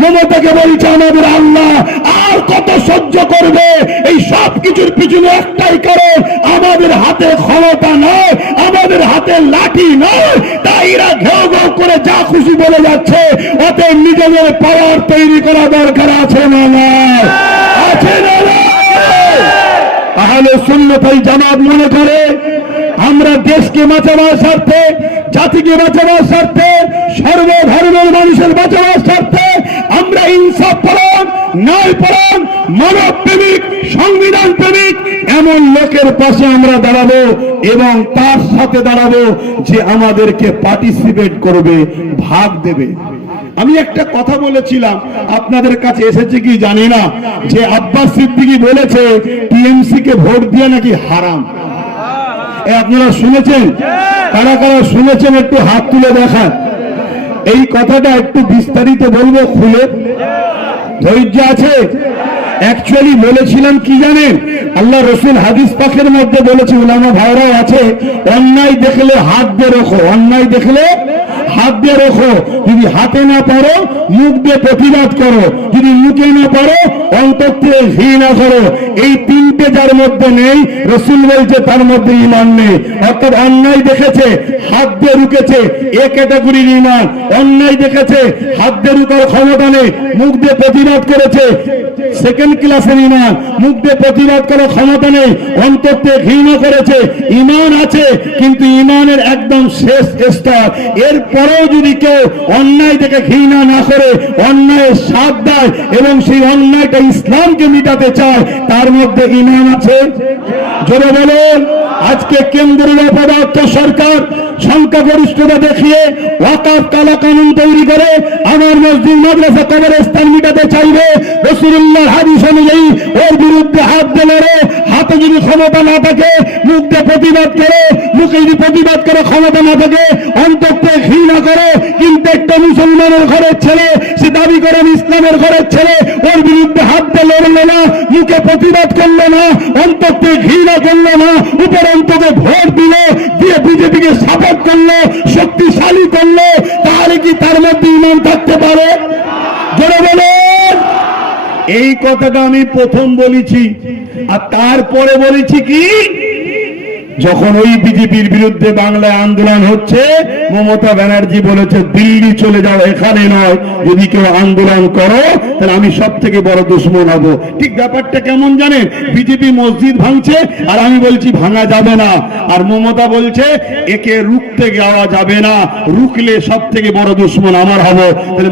মমতাকে বলছে আমাদের আল্লাহ আর কত সহ্য করবে। এই সব কিছুর পিছনে একটাই কারণ, আমাদের হাতে ক্ষমতা নয়, আমাদের হাতে লাঠি নয়, তাই এরা ঘেউ ঘেউ করে যা খুশি বলে যাচ্ছে। অতএব নিজেদের পাওয়ার তৈরি করা দরকার আছে না নয়? আছে না? আহলে সুন্নাত ওয়াল জামাত মনে করে আমরা দেশকে বাঁচাবার স্বার্থে, জাতিকে বাঁচাবার স্বার্থে, সর্বধর্মের মানুষের বাঁচাবার স্বার্থে আমরা ইনসাফ পরায়ণ, ন্যায় পরায়ণ, মানব প্রেমিক, সংবিধান প্রেমিক এমন লোকের পাশে আমরা দাঁড়াবো এবং তার সাথে দাঁড়াবো যে আমাদেরকে পার্টিসিপেট করবে, ভাগ দেবে। আমি একটা কথা বলেছিলাম, আপনাদের কাছে এসেছে কি জানি না, যে আব্বাস সিদ্দিকী বলেছে টিএমসি কে ভোট দিয়ে নাকি হারাম। আপনারা শুনেছেন? কারা কারা শুনেছেন একটু হাত তুলে দেখান। এই কথাটা একটু বিস্তারিত বলবো খুলে, ধৈর্য আছে? অ্যাকচুয়ালি বলেছিলাম কি জানেন, আল্লাহ রসুল হাদিস পাকের মধ্যে বলেছে, উলামা ভাইরাও আছে, অন্যায় দেখলে হাত দিয়ে রাখো, অন্যায় দেখলে হাত দিয়ে রাখো, যদি হাতে না পারো মুখ দিয়ে প্রতিবাদ করো, যদি মুখে না পারো অন্তর থেকে ঘৃণা করো। এই তিনটে যার মধ্যে নেই, রসুল বলছে তার মধ্যে ঈমান নেই। অর্থাৎ অন্যায় দেখেছে হাত দিয়ে রুকেছে, এ ক্যাটাগরির ঈমান। অন্যায় দেখেছে হাত দিয়ে রুকার ক্ষমতা নেই, মুখ দিয়ে প্রতিবাদ করেছে, সেকেন্ড ক্লাসের ঈমান। মুখ দিয়ে প্রতিবাদ করার ক্ষমতা নেই, অন্তর থেকে ঘৃণা করেছে। ঈমান আছে কিন্তু ঈমানের একদম শেষ স্তর। এরপরেও যদি কেউ অন্যায় থেকে ঘৃণা না করে অন্যায়ের সাথ দেয় এবং সেই অন্যায়টা ইসলামকে মিটাতে চায়, তার মধ্যে ঈমান আছে। জোরে বলুন। আজকে কেন্দ্রের অপদার্থ সরকার সংখ্যাগরিষ্ঠতা দেখিয়ে ওয়াকফ কালা কানুন তৈরি করে আমার মসজিদ মাদ্রাসা কবরস্থান মিটাতে চাইবে। রাসূলুল্লাহর হাদিস অনুযায়ী ওর বিরুদ্ধে হাত দিলে, হাতে যদি ক্ষমতা না থাকে মুখ দিয়ে প্রতিবাদ করে, মুখে যদি প্রতিবাদ করে ক্ষমতা না থাকে অন্তর থেকে ঘৃণা করে। কিন্তু একটা মুসলমানের ঘরের ছেলে, সে দাবি করেন ইসলামের ঘরের ছেলে, ওর বিরুদ্ধে হাত দিয়ে লড়লো না, মুখে প্রতিবাদ করলো না, অন্তর থেকে ঘৃণা করলো না, উপরন্তকে ভোট দিল, দিয়ে বিজেপিকে সাপোর্ট করলো, শক্তিশালী করলো, তাহলে কি তার মধ্যে ঈমান থাকতে পারে? জোরে বলেন। এই কথাটা আমি প্রথম বলেছি। আর তারপরে বলেছি কি, যখন ওই বিজেপির বিরুদ্ধে বাংলায় আন্দোলন হচ্ছে, মমতা ব্যানার্জি বলেছে দিল্লি চলে যাও, এখানে নয়, যদি কেউ আন্দোলন করো তাহলে আমি সব থেকে বড় দুশমন হব। ঠিক ব্যাপারটা কেমন জানেন? বিজেপি মসজিদ ভাঙছে আর আমি বলছি ভাঙা যাবে না, আর মমতা বলছে একে রুখতে যাওয়া যাবে না, রুখলে সব থেকে বড় দুশমন আমার হব। তাহলে